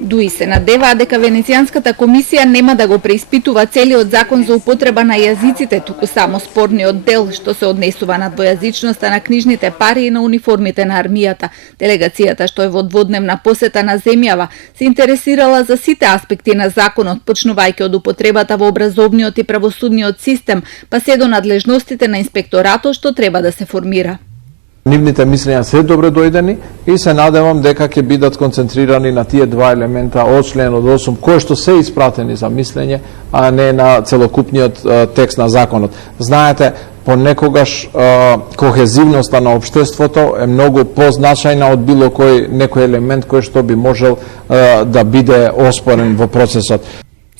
Дуи се надеваа дека Венецијанската комисија нема да го преиспитува целиот закон за употреба на јазиците, туку само спорниот дел што се однесува на двојазичноста на книжните пари и на униформите на армијата. Делегацијата што е во дводневна посета на земјава се интересирала за сите аспекти на законот, почнувајќи од употребата во образовниот и правосудниот систем, па се до надлежностите на инспекторатот што треба да се формира. Нивните мислења се добро дојдени и се надевам дека ќе бидат концентрирани на тие два елемента од членот 8 кои што се испратени за мислење, а не на целокупниот текст на законот. Знаете, понекогаш кохезивноста на општеството е многу позначајна од било кој некој елемент кој што би можел да биде оспорен во процесот.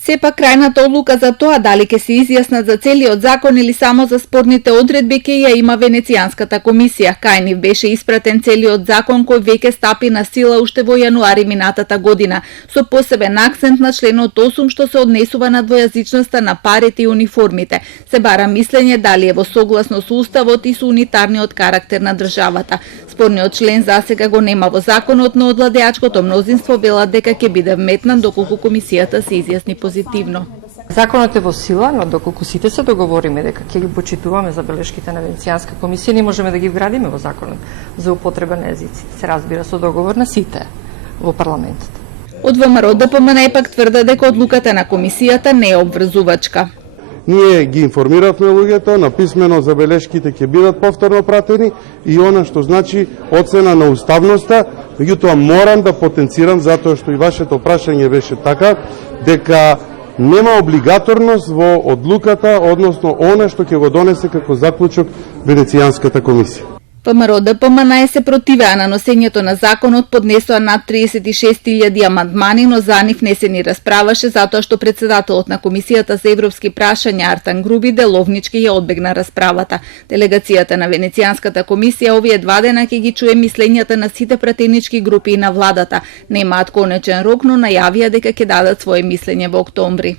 Сепак крајната одлука за тоа дали ќе се изјаснат за целиот закон или само за спорните одредби ќе ја има Венецијанската комисија. Кај нив беше испратен целиот закон кој веќе стапи на сила уште во јануари минатата година, со посебен акцент на членот 8 што се однесува на двојазичноста на парите и униформите. Се бара мислење дали е во согласно со уставот и со унитарниот карактер на државата. Спорниот член засега го нема во законот, но од владеачкото мнозинство велат дека ќе биде вметнат доколку комисијата се изјасни позитивно. Законот е во сила, но доколку сите се договориме дека ќе ги почитуваме забелешките на Венецијанска комисија, не можеме да ги вградиме во законот за употреба на езиците. Се разбира со договор на сите во парламентот. Од ВМРО ДПМН пак тврда дека одлуката на комисијата не е обврзувачка. Ние ги информиравме луѓето, на писмено забелешките ќе бидат повторно пратени и она што значи оцена на уставноста, меѓутоа морам да потенцирам, затоа што и вашето прашање беше така, дека нема облигаторност во одлуката, односно она што ќе го донесе како заклучок Венецијанската комисија. ВМРО ДПМН се противеа на носењето на законот, поднесоа над 36.000 амандмани, но за нив не се ни расправаше затоа што председателот на Комисијата за европски прашања Артан Груби деловнички ја одбегна расправата. Делегацијата на Венецијанската комисија овие 2 дена ќе ги чуе мислењата на сите пратенички групи и на владата. Немаат конечен рок, но најавија дека ќе дадат свое мислење во октомври.